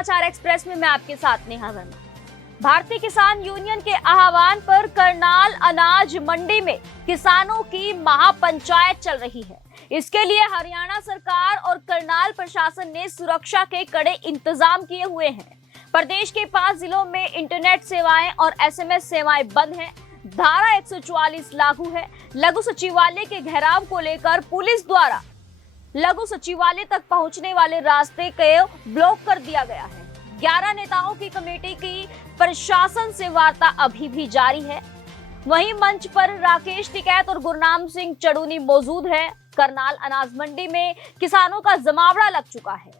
समाचार एक्सप्रेस में मैं आपके साथ नेहा वर्मा। भारतीय किसान यूनियन के आह्वान पर करनाल अनाज मंडी में किसानों की महापंचायत चल रही है। इसके लिए हरियाणा सरकार और करनाल प्रशासन ने सुरक्षा के कड़े इंतजाम किए हुए हैं। प्रदेश के 5 जिलों में इंटरनेट सेवाएं और SMS सेवाएं बंद हैं। धारा 144 लागू है। लघु सचिवालय के घेराव को लेकर पुलिस द्वारा लघु सचिवालय तक पहुंचने वाले रास्ते को ब्लॉक कर दिया गया है। 11 नेताओं की कमेटी की प्रशासन से वार्ता अभी भी जारी है। वहीं मंच पर राकेश टिकैत और गुरनाम सिंह चड़ूनी मौजूद है। करनाल अनाज मंडी में किसानों का जमावड़ा लग चुका है।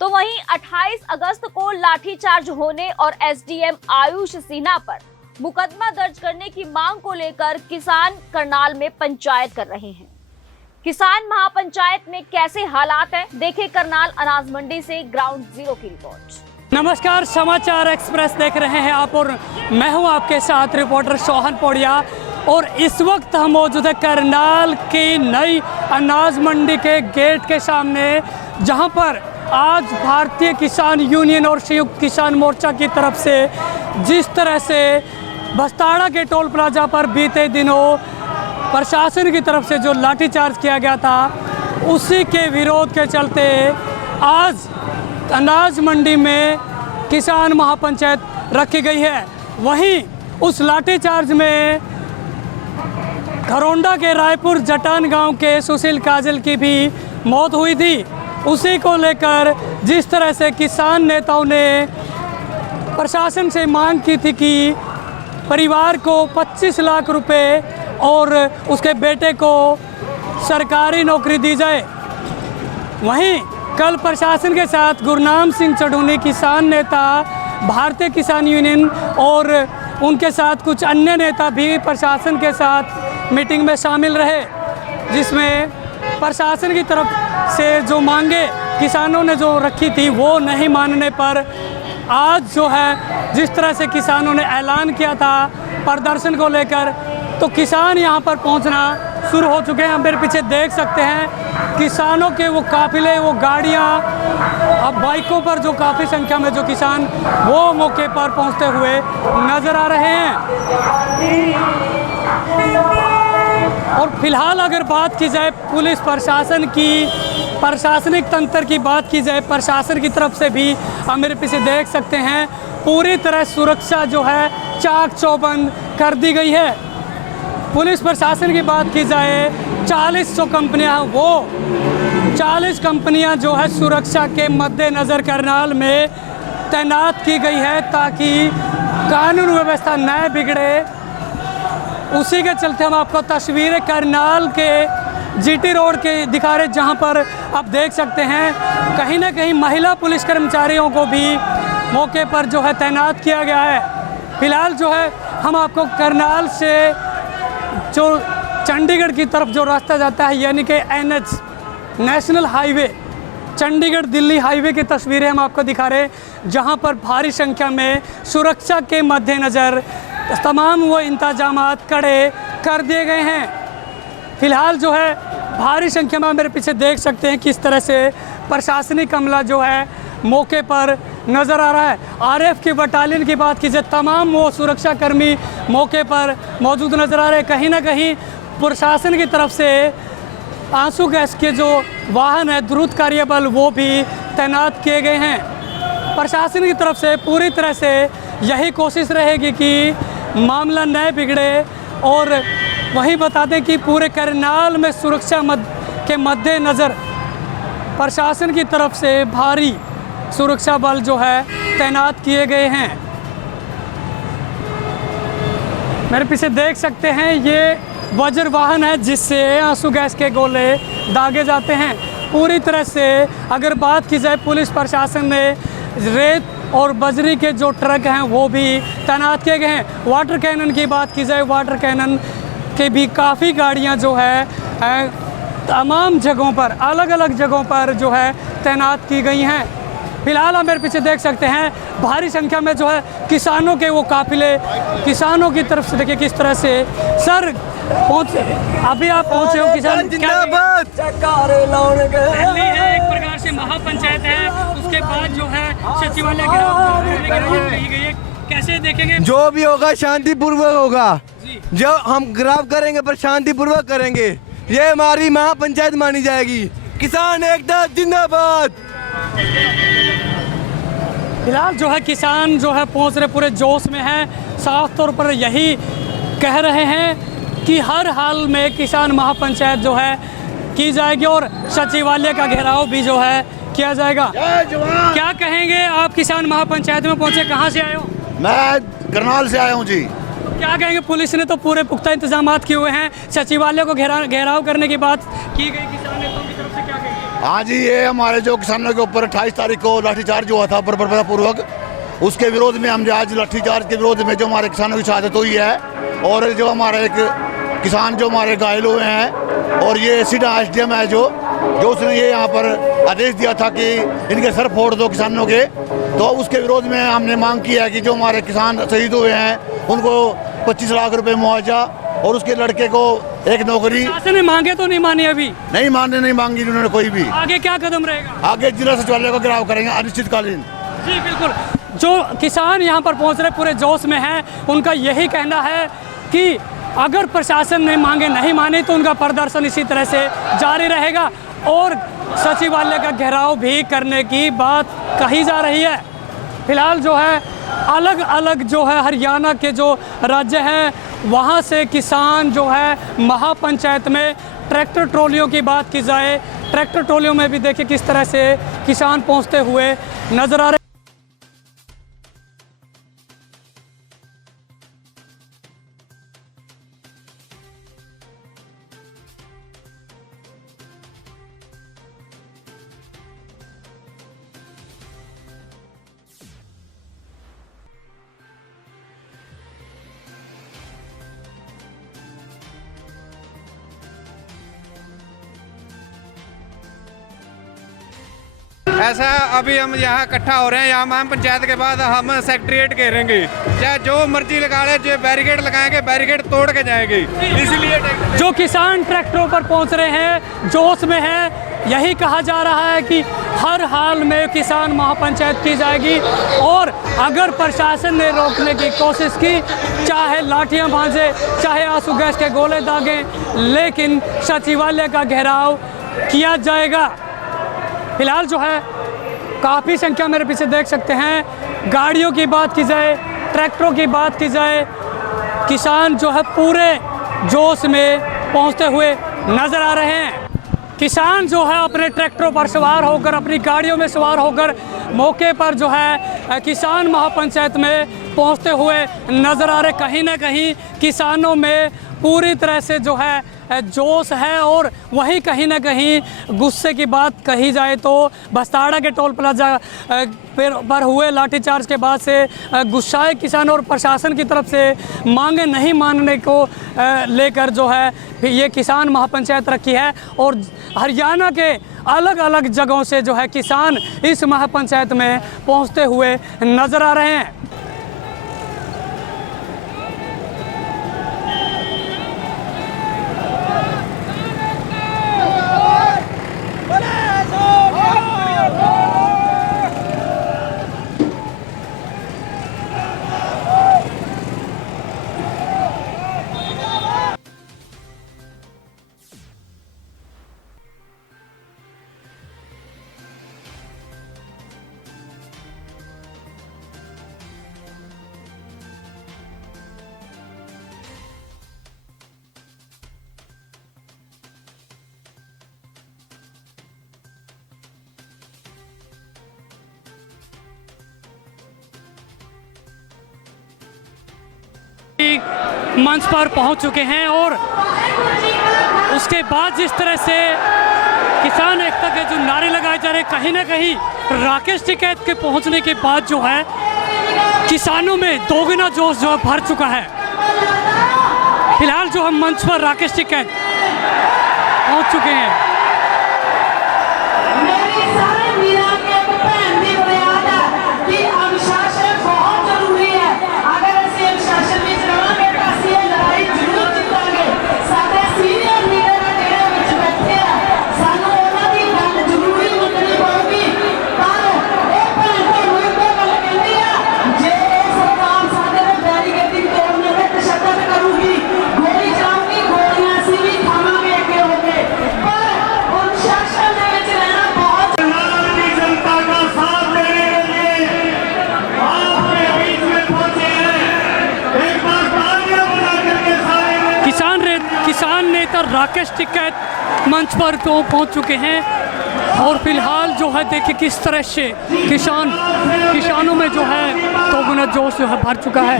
तो वहीं 28 अगस्त को लाठीचार्ज होने और SDM आयुष सिन्हा पर मुकदमा दर्ज करने की मांग को लेकर किसान करनाल में पंचायत कर रहे हैं। किसान महापंचायत में कैसे हालात हैं, देखें करनाल अनाज मंडी से ग्राउंड जीरो की रिपोर्ट। नमस्कार, समाचार एक्सप्रेस देख रहे हैं आप और मैं हूं आपके साथ रिपोर्टर सोहन पौड़िया। और इस वक्त हम मौजूद है करनाल की नई अनाज मंडी के गेट के सामने, जहां पर आज भारतीय किसान यूनियन और संयुक्त किसान मोर्चा की तरफ से जिस तरह से बस्ताड़ा के टोल प्लाजा पर बीते दिनों प्रशासन की तरफ से जो लाठीचार्ज किया गया था, उसी के विरोध के चलते आज अनाज मंडी में किसान महापंचायत रखी गई है। वहीं उस लाठीचार्ज में घरोंडा के रायपुर जटान गांव के सुशील काजल की भी मौत हुई थी। उसी को लेकर जिस तरह से किसान नेताओं ने प्रशासन से मांग की थी कि परिवार को 25 लाख रुपए और उसके बेटे को सरकारी नौकरी दी जाए। वहीं कल प्रशासन के साथ गुरनाम सिंह चड़ूनी किसान नेता, भारतीय किसान यूनियन और उनके साथ कुछ अन्य नेता भी प्रशासन के साथ मीटिंग में शामिल रहे, जिसमें प्रशासन की तरफ से जो मांगे किसानों ने जो रखी थी वो नहीं मानने पर आज जो है जिस तरह से किसानों ने ऐलान किया था प्रदर्शन को लेकर, तो किसान यहां पर पहुंचना शुरू हो चुके हैं। आप मेरे पीछे देख सकते हैं किसानों के वो काफिले, वो गाड़ियां, अब बाइकों पर जो काफ़ी संख्या में जो किसान वो मौके पर पहुंचते हुए नज़र आ रहे हैं। और फिलहाल अगर बात की जाए पुलिस प्रशासन की, प्रशासनिक तंत्र की बात की जाए, प्रशासन की तरफ से भी आप मेरे पीछे देख सकते हैं पूरी तरह सुरक्षा जो है चाक चौबंद कर दी गई है। पुलिस प्रशासन की बात की जाए 40 कंपनियां, वो 40 कंपनियां जो है सुरक्षा के मद्देनज़र करनाल में तैनात की गई है ताकि कानून व्यवस्था न बिगड़े। उसी के चलते हम आपको तस्वीरें करनाल के GT रोड के दिखा रहे, जहां पर आप देख सकते हैं कहीं ना कहीं महिला पुलिस कर्मचारियों को भी मौके पर जो है तैनात किया गया है। फिलहाल जो है हम आपको करनाल से जो चंडीगढ़ की तरफ जो रास्ता जाता है, यानी कि NH national highway, Chandigarh Delhi highway की तस्वीरें हम आपको दिखा रहे हैं, जहां पर भारी संख्या में सुरक्षा के मद्देनज़र तमाम वो इंतजामात कड़े कर दिए गए हैं। फिलहाल जो है भारी संख्या में मेरे पीछे देख सकते हैं किस तरह से प्रशासनिक अमला जो है मौके पर नज़र आ रहा है। RF की बटालियन की बात कीजिए, तमाम वो सुरक्षा कर्मी मौके पर मौजूद नज़र आ रहे हैं। कहीं ना कहीं प्रशासन की तरफ से आंसू गैस के जो वाहन है, द्रुत कार्यबल, वो भी तैनात किए गए हैं। प्रशासन की तरफ से पूरी तरह से यही कोशिश रहेगी कि मामला न बिगड़े। और वहीं बता दें कि पूरे करनाल में सुरक्षा के मद्देनज़र प्रशासन की तरफ से भारी सुरक्षा बल जो है तैनात किए गए हैं। मेरे पीछे देख सकते हैं ये वज्र वाहन है जिससे आंसू गैस के गोले दागे जाते हैं। पूरी तरह से अगर बात की जाए पुलिस प्रशासन ने रेत और बजरी के जो ट्रक हैं वो भी तैनात किए गए हैं। वाटर कैनन की बात की जाए, वाटर कैनन के भी काफ़ी गाड़ियां जो है तमाम जगहों पर, अलग अलग जगहों पर जो है तैनात की गई हैं। फिलहाल आप मेरे पीछे देख सकते हैं भारी संख्या में जो है किसानों के वो काफिले, किसानों की तरफ से देखिए किस तरह से सर अभी आप पहुंचे हो किसान जिंदाबाद। दिल्ली है एक प्रकार से महापंचायत है, उसके बाद जो है सचिवालय घेराव की गई है, कैसे देखेंगे? जो भी होगा शांतिपूर्वक होगा। जो हम घेराव करेंगे पर शांतिपूर्वक करेंगे, ये हमारी महापंचायत मानी जाएगी। किसान एकता जिंदाबाद। फिलहाल जो है किसान जो है पहुंच रहे पूरे जोश में है, साफ तौर पर यही कह रहे हैं कि हर हाल में किसान महापंचायत जो है की जाएगी और सचिवालय का घेराव भी जो है किया जाएगा। क्या कहेंगे आप किसान महापंचायत में पहुंचे, कहां से आए हो? मैं करनाल से आया हूं जी। क्या कहेंगे, पुलिस ने तो पूरे पुख्ता इंतजाम किए हुए हैं, सचिवालय को घेराव करने की बात की गई, किसान नेताओं की तरफ से क्या कहेंगे? हाँ जी, ये हमारे जो किसानों के ऊपर 28 तारीख को लाठीचार्ज हुआ था बर्बरतापूर्वक, उसके विरोध में हम आज लाठीचार्ज के विरोध में जो हमारे किसानों की शहादत हुई है और जो हमारे एक किसान जो हमारे घायल हुए हैं, और ये सीधा एसडीएम है जो उसने ये यहाँ पर आदेश दिया था कि इनके सर फोड़ दो किसानों के, तो उसके विरोध में हमने मांग की है कि जो हमारे किसान शहीद हुए हैं उनको 25 लाख रुपए मुआवजा और उसके लड़के को एक नौकरी। शासन ने मांगे तो नहीं मानी, अभी नहीं मांगी उन्होंने कोई भी। आगे क्या कदम रहेगा? आगे जिला सचिवालय को घेराव करेंगे अनिश्चितकालीन। जी बिल्कुल, जो किसान यहाँ पर पहुँच रहे पूरे जोश में हैं, उनका यही कहना है कि अगर प्रशासन ने मांगे नहीं माने तो उनका प्रदर्शन इसी तरह से जारी रहेगा और सचिवालय का घेराव भी करने की बात कही जा रही है। फिलहाल जो है अलग अलग जो है हरियाणा के जो राज्य हैं वहाँ से किसान जो है महापंचायत में ट्रैक्टर ट्रॉलियों की बात की जाए, ट्रैक्टर ट्रॉलियों में भी देखिए किस तरह से किसान पहुँचते हुए नजर आ रहे। ऐसा अभी हम यहाँ इकट्ठा हो रहे हैं, यहाँ महान पंचायत के बाद हम सेक्रेटरीट घेरेंगे, चाहे जो मर्जी लगा ले, जो बैरिकेड लगाएंगे बैरिकेड तोड़ के जाएंगे। इसलिए जो किसान ट्रैक्टरों पर पहुंच रहे हैं, जोश में है, यही कहा जा रहा है कि हर हाल में किसान महापंचायत की जाएगी और अगर प्रशासन ने रोकने की कोशिश की, चाहे लाठियां भांजे, चाहे आंसू गैस के गोले दागे, लेकिन सचिवालय का घेराव किया जाएगा। फिलहाल जो है काफ़ी संख्या मेरे पीछे देख सकते हैं, गाड़ियों की बात की जाए, ट्रैक्टरों की बात की जाए, किसान जो है पूरे जोश में पहुंचते हुए नज़र आ रहे हैं। किसान जो है अपने ट्रैक्टरों पर सवार होकर, अपनी गाड़ियों में सवार होकर मौके पर जो है किसान महापंचायत में पहुंचते हुए नज़र आ रहे। कहीं ना कहीं किसानों में पूरी तरह से जो है जोश है और वहीं कहीं ना कहीं गुस्से की बात कही जाए तो बस्ताड़ा के टोल प्लाजा पर हुए लाठीचार्ज के बाद से गुस्साए किसान और प्रशासन की तरफ से मांगे नहीं मानने को लेकर जो है ये किसान महापंचायत रखी है और हरियाणा के अलग अलग जगहों से जो है किसान इस महापंचायत में पहुंचते हुए नज़र आ रहे हैं। मंच पर पहुंच चुके हैं और उसके बाद जिस तरह से किसान एकता के जो नारे लगाए जा रहे हैं, कहीं ना कहीं राकेश टिकैत के पहुंचने के बाद जो है किसानों में दोगुना जोश जो है भर चुका है। फिलहाल जो हम मंच पर राकेश टिकैत पहुंच चुके हैं। नेता राकेश टिकैत मंच पर तो पहुंच चुके हैं और फिलहाल जो है देखिए किस तरह से किसानों में जो है तो गुना जोश जो है भर चुका है।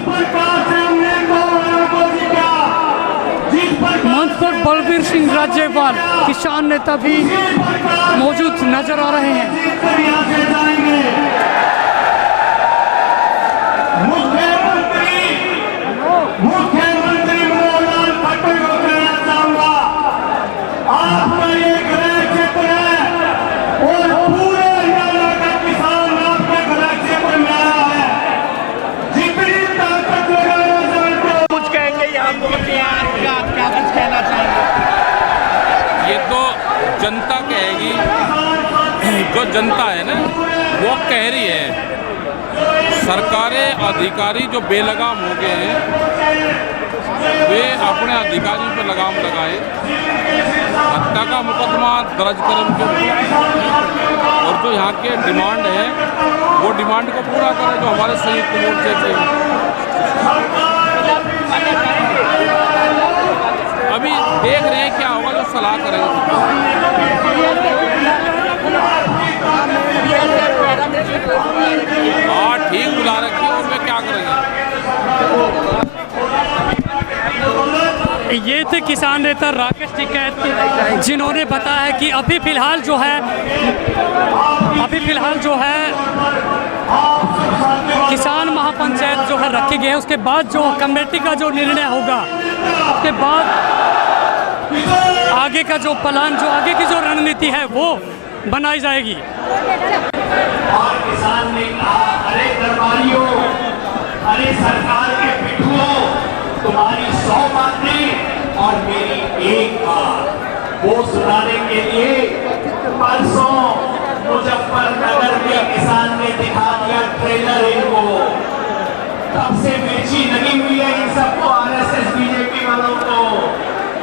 मंच पर बलबीर सिंह राजेवाल किसान नेता भी मौजूद नजर आ रहे हैं। मुख्यमंत्री मनोहर खट्टर को कहना चाहूंगा, आपका ये गृह क्षेत्र है और पूरे हरियाणा का किसान आपके गृह क्षेत्र में आया है। जितनी ताकत लगाना चाहते हो कुछ कहेंगे यहाँ क्या कुछ कहना चाहेंगे? ये तो जनता कहेगी, जो जनता है ना वो कह रही है। सरकारें अधिकारी जो बेलगाम हो गए हैं वे अपने अधिकारियों पर लगाम लगाए, हत्या का मुकदमा दर्ज करें उनके ऊपर और जो यहाँ के डिमांड है वो डिमांड को पूरा करें जो हमारे संयुक्त मोर्चे के। अभी देख रहे हैं क्या होगा, जो सलाह करेंगे। हाँ ठीक बुला रखी है, उसमें क्या करेंगे। ये थे किसान नेता राकेश टिकैत जिन्होंने बताया कि अभी फिलहाल जो है किसान महापंचायत जो है रखी गई है, उसके बाद जो कमेटी का जो निर्णय होगा उसके बाद आगे का जो प्लान, जो आगे की जो रणनीति है वो बनाई जाएगी। और किसान ने कहा, अरे दरबारियों, अरे सरकार के पिट्ठुओं, तुम्हारी 100 बातें और मेरी एक बात वो सुनाने के लिए परसों मुजफ्फरनगर में किसान ने दिखा दिया ट्रेलर इनको। तब से मिर्ची लगी हुई है इन सबको, आरएसएस बीजेपी वालों को।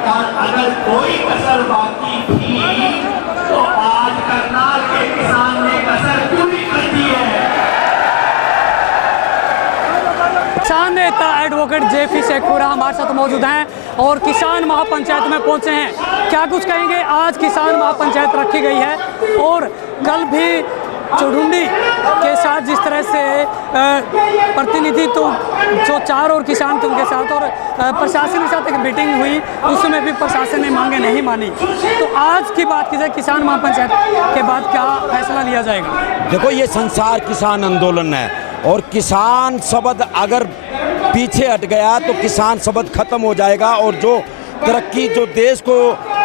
और अगर कोई कसर बाकी थी तो आज करनाल के किसान ने कसर क्यों नहीं कर दी है? किसान नेता एडवोकेट जेपी शेखपुरा हमारे साथ मौजूद हैं और किसान महापंचायत में पहुंचे हैं। क्या कुछ कहेंगे? आज किसान महापंचायत रखी गई है और कल भी चुरुंडी के साथ जिस तरह से प्रतिनिधि तो जो 4 और किसान थे उनके साथ और प्रशासन के साथ एक मीटिंग हुई, उसमें भी प्रशासन ने मांगे नहीं मानी। तो आज की बात की जाए किसान महापंचायत के बाद क्या फैसला लिया जाएगा? देखो ये संसार किसान आंदोलन है और किसान शब्द अगर पीछे हट गया तो किसान शब्द खत्म हो जाएगा और जो तरक्की जो देश को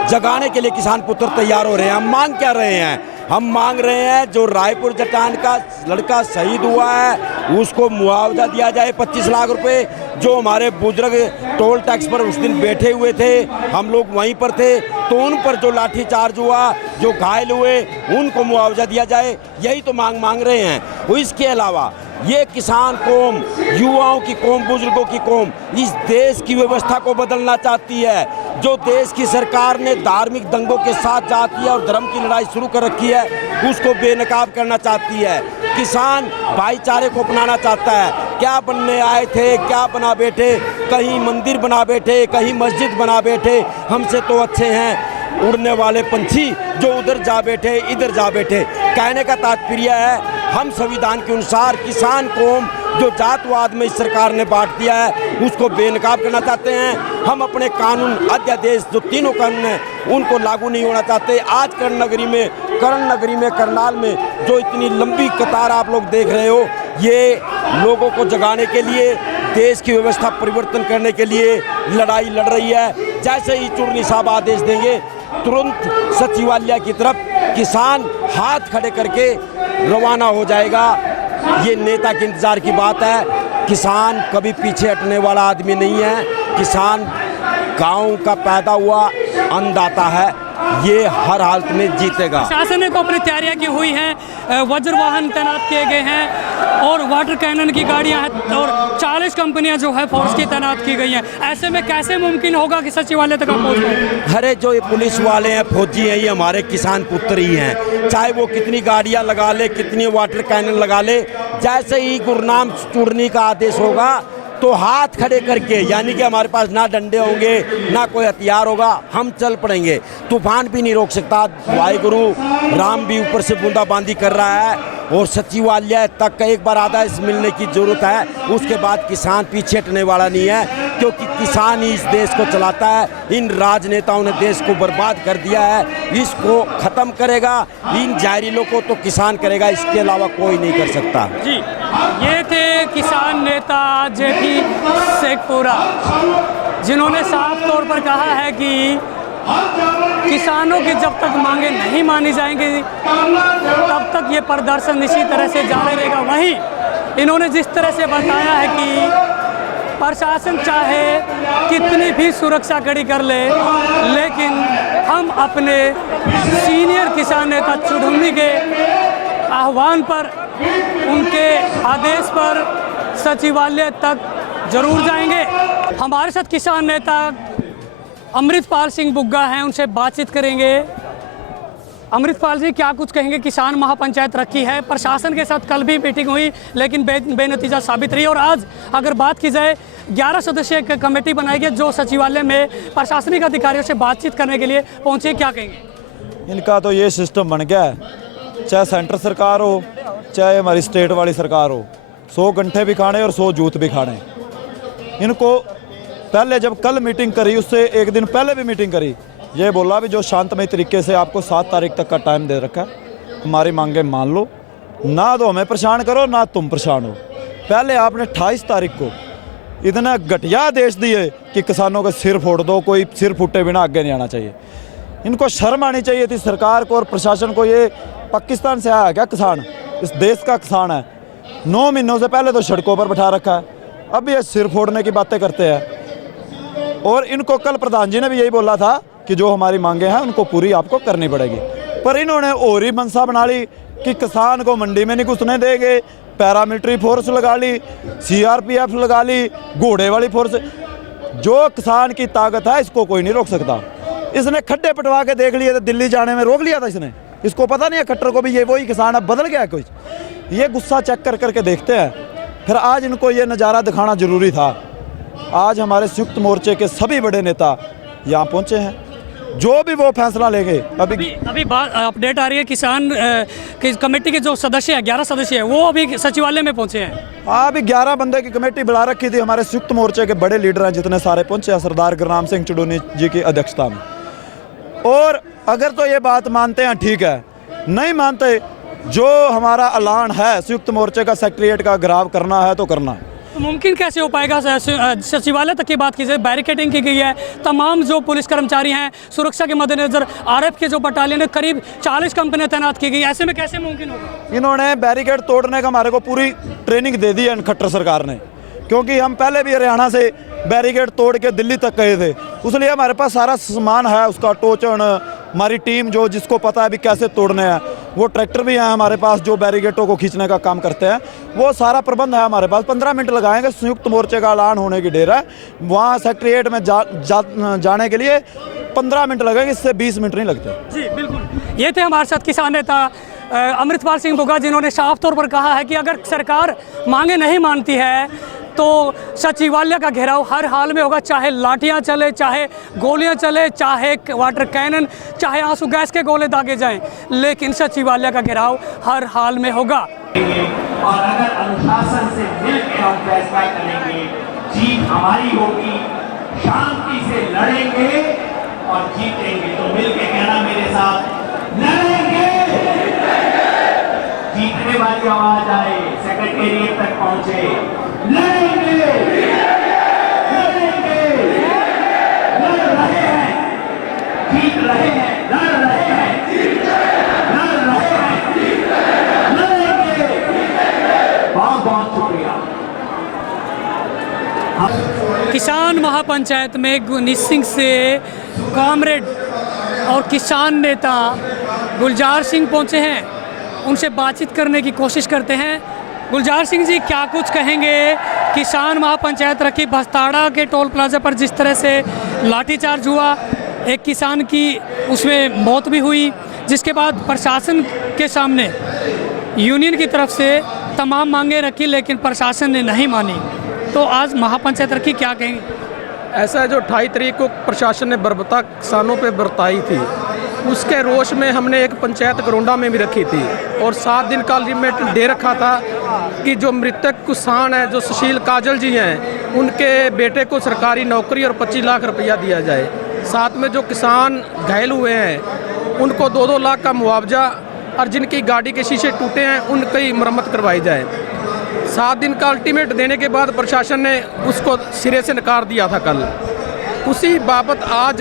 जगाने के लिए किसान पुत्र तैयार हो रहे हैं। हम मांग क्या रहे हैं? हम मांग रहे हैं जो रायपुर जटान का लड़का शहीद हुआ है उसको मुआवजा दिया जाए 25 लाख रुपए। जो हमारे बुजुर्ग टोल टैक्स पर उस दिन बैठे हुए थे, हम लोग वहीं पर थे, तो उन पर जो लाठीचार्ज हुआ, जो घायल हुए, उनको मुआवजा दिया जाए। यही तो मांग रहे हैं। इसके अलावा ये किसान कौम, युवाओं की कौम, बुजुर्गों की कौम इस देश की व्यवस्था को बदलना चाहती है। जो देश की सरकार ने धार्मिक दंगों के साथ जाती है और धर्म की लड़ाई शुरू कर रखी है उसको बेनकाब करना चाहती है। किसान भाईचारे को अपनाना चाहता है। क्या बनने आए थे, क्या बना बैठे? कहीं मंदिर बना बैठे, कहीं मस्जिद बना बैठे। हमसे तो अच्छे हैं उड़ने वाले पंछी जो उधर जा बैठे, इधर जा बैठे। कहने का तात्पर्य है हम संविधान के अनुसार किसान कौम जो जातवाद में इस सरकार ने बांट दिया है उसको बेनकाब करना चाहते हैं। हम अपने कानून अध्यादेश जो 3 कानून हैं उनको लागू नहीं होना चाहते। आज कर्ण नगरी में करनाल में जो इतनी लंबी कतार आप लोग देख रहे हो, ये लोगों को जगाने के लिए, देश की व्यवस्था परिवर्तन करने के लिए लड़ाई लड़ रही है। जैसे ही चुर्नी साहब आदेश देंगे तुरंत सचिवालय की तरफ किसान हाथ खड़े करके रवाना हो जाएगा। ये नेता के इंतजार की बात है। किसान कभी पीछे हटने वाला आदमी नहीं है। किसान गांव का पैदा हुआ अन्नदाता है, ये हर हालत में जीतेगा। प्रशासन ने तो अपनी तैयारियां की हुई हैं, वज्र वाहन तैनात किए गए हैं और वाटर कैनन की गाड़ियां हैं और 40 कंपनियां जो है फोर्स की तैनात की गई हैं। ऐसे में कैसे मुमकिन होगा कि सचिवालय तक पहुंच पाए? अरे जो ये पुलिस वाले हैं, फौजी हैं, ये हमारे किसान पुत्र ही हैं। चाहे वो कितनी गाड़ियां लगा ले, कितनी वाटर कैनन लगा ले, जैसे ही गुरनाम चूड़नी का आदेश होगा तो हाथ खड़े करके, यानी कि हमारे पास ना डंडे होंगे ना कोई हथियार होगा, हम चल पड़ेंगे। तूफान भी नहीं रोक सकता। वाहिगुरु राम भी ऊपर से बूंदाबांदी कर रहा है और सचिवालय तक का एक बार आदेश मिलने की जरूरत है। उसके बाद किसान पीछे हटने वाला नहीं है, क्योंकि किसान ही इस देश को चलाता है। इन राजनेताओं ने देश को बर्बाद कर दिया है, इसको ख़त्म करेगा इन जहरीलों को तो किसान करेगा, इसके अलावा कोई नहीं कर सकता। जी, ये थे किसान नेता जेपी शेखपुरा, जिन्होंने साफ तौर पर कहा है कि किसानों की जब तक मांगे नहीं मानी जाएंगी तब तक ये प्रदर्शन इसी तरह से जारी रहेगा। वहीं इन्होंने जिस तरह से बताया है कि प्रशासन चाहे कितनी भी सुरक्षा कड़ी कर ले, लेकिन हम अपने सीनियर किसान नेता चुड़ुन्नी के आह्वान पर, उनके आदेश पर सचिवालय तक जरूर जाएंगे। हमारे साथ किसान नेता अमृतपाल सिंह बुग्गा हैं, उनसे बातचीत करेंगे। अमृतपाल जी, क्या कुछ कहेंगे? किसान महापंचायत रखी है, प्रशासन के साथ कल भी मीटिंग हुई लेकिन बेनतीजा साबित रही, और आज अगर बात की जाए 11 सदस्यीय कमेटी बनाई गई जो सचिवालय में प्रशासनिक अधिकारियों से बातचीत करने के लिए पहुंचे, क्या कहेंगे? इनका तो ये सिस्टम बन गया है, चाहे सेंटर सरकार हो चाहे हमारी स्टेट वाली सरकार हो, 100 गंठे भी खाने और 100 जूत भी खाने। इनको पहले जब कल मीटिंग करी, उससे एक दिन पहले भी मीटिंग करी, ये बोला भी जो शांतमय तरीके से आपको 7 तारीख तक का टाइम दे रखा है, हमारी मांगे मान लो, ना तो हमें परेशान करो ना तुम परेशान हो। पहले आपने 28 तारीख को इतना घटिया आदेश दिए कि किसानों का सिर फोड़ दो, कोई सिर फूटे बिना आगे नहीं आना चाहिए। इनको शर्म आनी चाहिए थी सरकार को और प्रशासन को। ये पाकिस्तान से आया क्या किसान? इस देश का किसान है। 9 महीनों से पहले तो सड़कों पर बैठा रखा है, अब ये सिर फोड़ने की बातें करते हैं। और इनको कल प्रधान जी ने भी यही बोला था कि जो हमारी मांगे हैं उनको पूरी आपको करनी पड़ेगी, पर इन्होंने और ही मनसा बना ली कि किसान को मंडी में नहीं घुसने देंगे, पैरामिलिट्री फोर्स लगा ली, CRPF लगा ली, घोड़े वाली फोर्स। जो किसान की ताकत है इसको कोई नहीं रोक सकता। इसने खड्डे पटवा के देख लिए थे, दिल्ली जाने में रोक लिया था इसने। इसको पता नहीं है खट्टर को भी ये वही किसान है, बदल गया कोई। ये गुस्सा चेक कर करके देखते हैं। फिर आज इनको ये नज़ारा दिखाना जरूरी था। आज हमारे संयुक्त मोर्चे के सभी बड़े नेता यहाँ पहुँचे हैं, जो भी वो फैसला लेंगे। अभी बात अपडेट आ रही है, किसान की कमेटी के जो सदस्य हैं, 11 सदस्य हैं, वो अभी सचिवालय में पहुंचे हैं। हाँ, अभी 11 बंदे की कमेटी बुला रखी थी। हमारे संयुक्त मोर्चे के बड़े लीडर हैं जितने सारे पहुंचे हैं, सरदार गुरनाम सिंह चुड़ुन्नी जी की अध्यक्षता में। और अगर तो ये बात मानते हैं ठीक है, नहीं मानते, जो हमारा ऐलान है संयुक्त मोर्चे का सेक्रेटरीट का घेराव करना है तो करना है। मुमकिन कैसे हो पाएगा? सचिवालय तक की बात की जाए, बैरिकेडिंग की गई है, तमाम जो पुलिस कर्मचारी हैं, सुरक्षा के मद्देनजर RF के जो बटालियन है करीब 40 कंपनियां तैनात की गई, ऐसे में कैसे मुमकिन होगा? इन्होंने बैरिकेड तोड़ने का हमारे को पूरी ट्रेनिंग दे दी है खट्टर सरकार ने, क्योंकि हम पहले भी हरियाणा से बैरिकेड तोड़ के दिल्ली तक गए थे, इसलिए हमारे पास सारा सामान है, उसका टोचन, हमारी टीम जो जिसको पता है भी कैसे तोड़ने हैं, वो ट्रैक्टर भी हैं हमारे पास जो बैरिकेडों को खींचने का काम करते हैं, वो सारा प्रबंध है हमारे पास। 15 मिनट लगाएंगे, संयुक्त मोर्चे का ऐलान होने की देर है, वहाँ सेक्रेटरीट में जाने के लिए 15 मिनट लगेंगे, इससे 20 मिनट नहीं लगते। जी बिल्कुल, ये थे हमारे साथ किसान नेता अमृतपाल सिंह बुग्गा, जिन्होंने साफ तौर पर कहा है कि अगर सरकार मांगे नहीं मानती है तो सचिवालय का घेराव हर हाल में होगा, चाहे लाठियां चले, चाहे गोलियां चले, चाहे वाटर कैनन, चाहे आंसू गैस के गोले दागे जाएं, लेकिन सचिवालय का घेराव हर हाल में होगा। और अगर अनुशासन से मिलकर हम फैसला करेंगे, जीत हमारी होगी, शांति से लड़ेंगे और जीतेंगे। तो मिलकर कहना मेरे साथ, लड़ेंगे। जीतने वाली आवाज आए, सेक्रेटेरिएट तक पहुंचे, लड़ेंगे, लड़ेंगे, लड़ रहे हैं, जीत रहे हैं, लड़ रहे हैं, लड़ रहे हैं, लड़ेंगे। बहुत बहुत शुक्रिया। किसान महापंचायत में गुरनीत से कॉमरेड और किसान नेता गुलजार सिंह पहुंचे हैं, उनसे बातचीत करने की कोशिश करते हैं। गुलजार सिंह जी, क्या कुछ कहेंगे? किसान महापंचायत रखी, बस्ताड़ा के टोल प्लाजा पर जिस तरह से लाठीचार्ज हुआ, एक किसान की उसमें मौत भी हुई, जिसके बाद प्रशासन के सामने यूनियन की तरफ से तमाम मांगे रखी लेकिन प्रशासन ने नहीं मानी। तो आज महापंचायत रखी, क्या कहेंगे? ऐसा है, जो 28 तारीख को प्रशासन ने बर्बरता किसानों पे बरताई थी, उसके रोष में हमने एक पंचायत गरोंडा में भी रखी थी और 7 दिन का लिमिट दे रखा था कि जो मृतक किसान हैं, जो सुशील काजल जी हैं, उनके बेटे को सरकारी नौकरी और 25 लाख रुपया दिया जाए। साथ में जो किसान घायल हुए हैं उनको 2-2 लाख का मुआवजा और जिनकी गाड़ी के शीशे टूटे हैं उनकी मरम्मत करवाई जाए। 7 दिन का अल्टीमेट देने के बाद प्रशासन ने उसको सिरे से नकार दिया था कल। उसी बाबत आज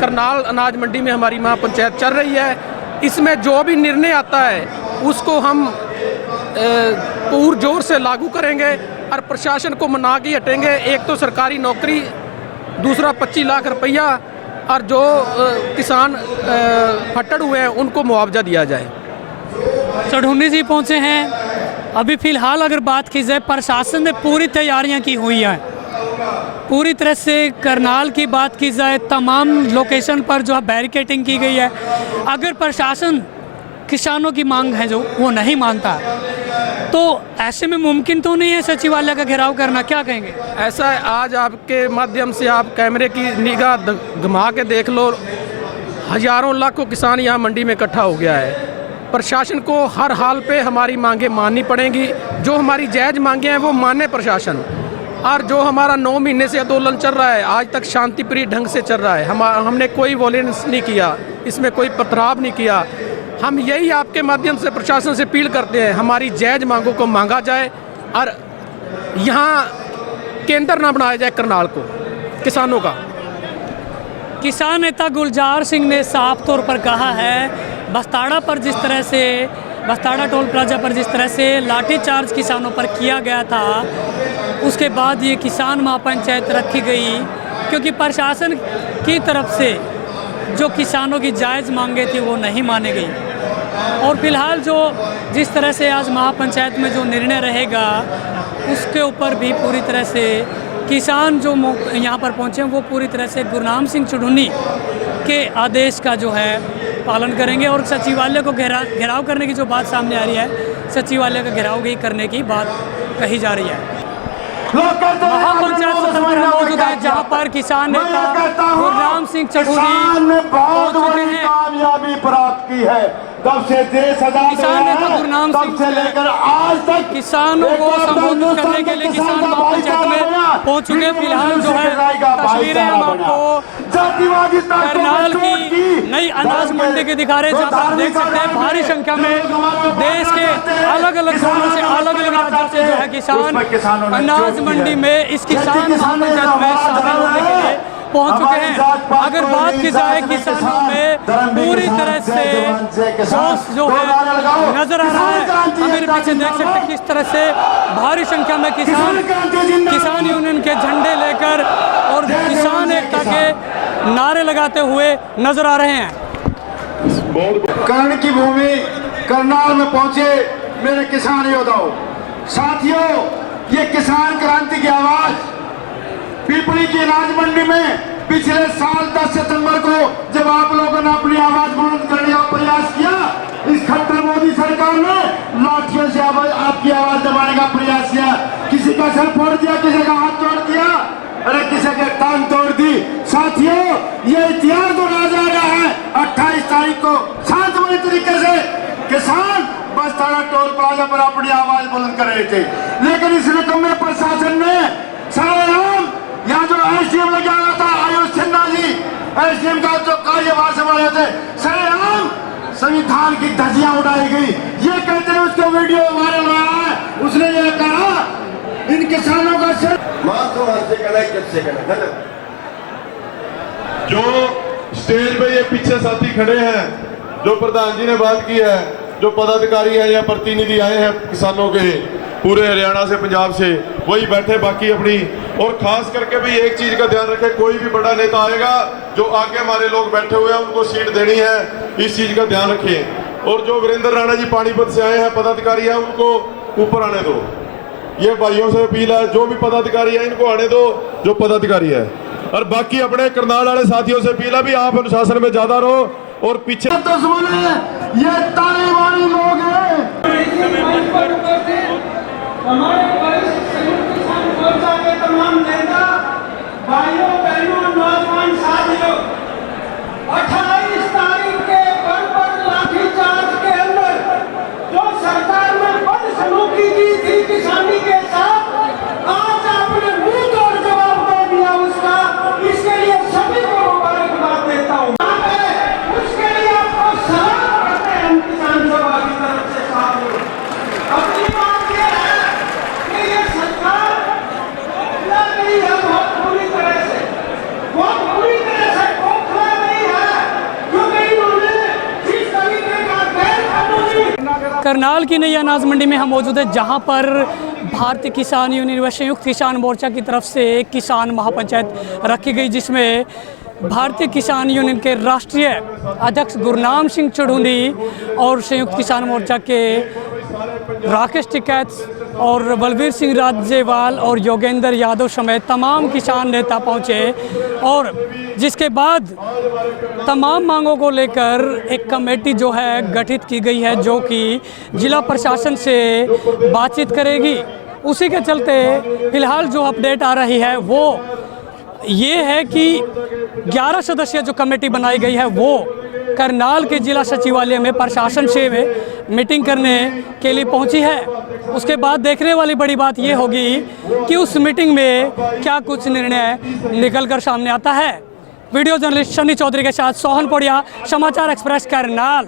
करनाल अनाज मंडी में हमारी महापंचायत चल रही है। इसमें जो भी निर्णय आता है उसको हम पूरे जोर से लागू करेंगे और प्रशासन को मना के हटेंगे। एक तो सरकारी नौकरी, दूसरा 25 लाख रुपया और जो किसान फट्टड़ हुए हैं उनको मुआवजा दिया जाए। चढ़ूनी जी पहुंचे हैं। अभी फ़िलहाल अगर बात की जाए, प्रशासन ने पूरी तैयारियां की हुई हैं पूरी तरह से। करनाल की बात की जाए, तमाम लोकेशन पर जो है बैरिकेडिंग की गई है। अगर प्रशासन किसानों की मांग है जो वो नहीं मानता, तो ऐसे में मुमकिन तो नहीं है सचिवालय का घेराव करना, क्या कहेंगे? ऐसा है, आज आपके माध्यम से आप कैमरे की निगाह घुमा के देख लो, हजारों लाखों किसान यहाँ मंडी में इकट्ठा हो गया है। प्रशासन को हर हाल पे हमारी मांगें माननी पड़ेंगी। जो हमारी जायज़ मांगें हैं वो माने प्रशासन। और जो हमारा 9 महीने से आंदोलन चल रहा है, आज तक शांतिप्रिय ढंग से चल रहा है। हमने कोई वॉयलेंस नहीं किया, इसमें कोई पथराव नहीं किया। हम यही आपके माध्यम से प्रशासन से अपील करते हैं, हमारी जायज़ मांगों को मांगा जाए और यहाँ केंद्र ना बनाया जाए करनाल को किसानों का। किसान नेता गुलजार सिंह ने साफ तौर पर कहा है, बस्ताड़ा पर जिस तरह से, बस्ताड़ा टोल प्लाजा पर जिस तरह से लाठीचार्ज किसानों पर किया गया था, उसके बाद ये किसान महापंचायत रखी गई क्योंकि प्रशासन की तरफ से जो किसानों की जायज़ मांगे थी वो नहीं मानी गई। और फिलहाल जो जिस तरह से आज महापंचायत में जो निर्णय रहेगा उसके ऊपर भी पूरी तरह से किसान जो यहाँ पर पहुँचे वो पूरी तरह से गुरनाम सिंह चढ़ूनी के आदेश का जो है पालन करेंगे। और सचिवालय को घेराव करने की जो बात सामने आ रही है, सचिवालय का घेराव भी करने की बात कही जा रही है। महापंचायत सदन में मौजूद है जहां पर किसान नेता गुरनाम सिंह चढ़ूनी पहुंच चुके हैं। कामयाबी प्राप्त की है, तब से देश आजाद किसान नेता गुरनाम सिंह से लेकर आज तक किसानों को संबोधित करने के लिए किसान महापंचायत में पहुंच चुके। फिलहाल जो है तस्वीरें हम आपको करनाल की नई अनाज मंडी के दिखा रहे हैं, जहाँ पर देख सकते हैं भारी संख्या में देश के अलग अलग जोनों से, अलग अलग राज्यों से जो है किसान अनाज मंडी में इस किसान महापंचायत में शामिल होने के लिए पहुंच चुके हैं। अगर बात की जाए किसानों में पूरी तरह से जोश जो है नजर आ रहा है। मेरे पीछे देख सकते हैं किस तरह से भारी संख्या में किसान यूनियन के झंडे लेकर और किसान एकता के नारे लगाते हुए नजर आ रहे हैं। कर्ण की भूमि करनाल में पहुंचे मेरे किसान योद्धाओं, साथियों, ये किसान क्रांति की आवाज पिपली की अनाज मंडी में पिछले साल 10 सितंबर को जब आप लोगों ने अपनी आवाज बुलंद करने का प्रयास किया, इस खट्टर मोदी सरकार ने लाठियों से आपकी आवाज दबाने का प्रयास किया। किसी का सर फोड़ दिया, किसी का हाथ तोड़ दिया, अरे किसी के टांग तोड़ दी। साथियों, ये इतिहास दोहराया जा रहा है। 28 तारीख को शांतमय तरीके से किसान बस्ताड़ा टोल प्लाजा पर अपनी आवाज बुलंद कर रहे थे, लेकिन इस रकम में प्रशासन ने सारेआम यहाँ जो एसडीएम लगा हुआ था, आयुष सिन्हा जी, एसडीएम का जो कार्यभार संभाले थे, सारेआम संविधान की धज्जियां उड़ाई गई। ये कहते हैं उसका वीडियो वायरल रहा है, उसने ये कहा इन किसानों का सिर जो स्टेज पे ये पीछे साथी खड़े हैं, जो प्रधान जी ने बात की है, जो पदाधिकारी हैं या प्रतिनिधि आए हैं किसानों के पूरे हरियाणा से, पंजाब से, वही बैठे बाकी अपनी। और खास करके भी एक चीज का ध्यान रखें, कोई भी बड़ा नेता आएगा जो आगे हमारे लोग बैठे हुए हैं उनको सीट देनी है, इस चीज का ध्यान रखें। और जो वीरेंद्र राणा जी पानीपत से आए हैं पदाधिकारी हैं, उनको ऊपर आने दो। ये भाइयों से अपील है, जो भी पदाधिकारी है इनको आने दो, जो पदाधिकारी है। और बाकी अपने करनाल वाले साथियों से अपील है भी आप अनुशासन में ज्यादा रहो और पीछे ये तालिबानी लोग हैं। हमारे भाइयों बहनों नौजवान साथियों, 28 तारीख के बर्बर लाठीचार्ज के अंदर जो सरकार ने बदसलूकी की थी किसानी के साथ, आज आपने मुंह तोड़ जवाब दे दिया उसका। इसके लिए सभी को मुबारकबाद देता हूँ। उसके लिए आपको सलाम करते हैं हम किसान सभा की तरफ से साथियों। अपनी बात ये है कि ये सरकार नहीं है बहुत बुरी तरह से खोखला नहीं है, क्योंकि इन्होंने जिस तरीके का गैर कानूनी करनाल की नई अनाज मंडी में हम मौजूद है, जहां पर भारतीय किसान यूनियन व संयुक्त किसान मोर्चा की तरफ से एक किसान महापंचायत रखी गई, जिसमें भारतीय किसान यूनियन के राष्ट्रीय अध्यक्ष गुरनाम सिंह चढ़ूंडी और संयुक्त किसान मोर्चा के राकेश टिकैत और बलबीर सिंह राजेवाल और योगेंद्र यादव समेत तमाम किसान नेता पहुंचे, और जिसके बाद तमाम मांगों को लेकर एक कमेटी जो है गठित की गई है, जो कि जिला प्रशासन से बातचीत करेगी। उसी के चलते फिलहाल जो अपडेट आ रही है वो ये है कि 11 सदस्यीय जो कमेटी बनाई गई है वो करनाल के जिला सचिवालय में प्रशासन से मीटिंग करने के लिए पहुंची है। उसके बाद देखने वाली बड़ी बात ये होगी कि उस मीटिंग में क्या कुछ निर्णय निकल कर सामने आता है। वीडियो जर्नलिस्ट शनि चौधरी के साथ सोहन पौड़िया, समाचार एक्सप्रेस करनाल।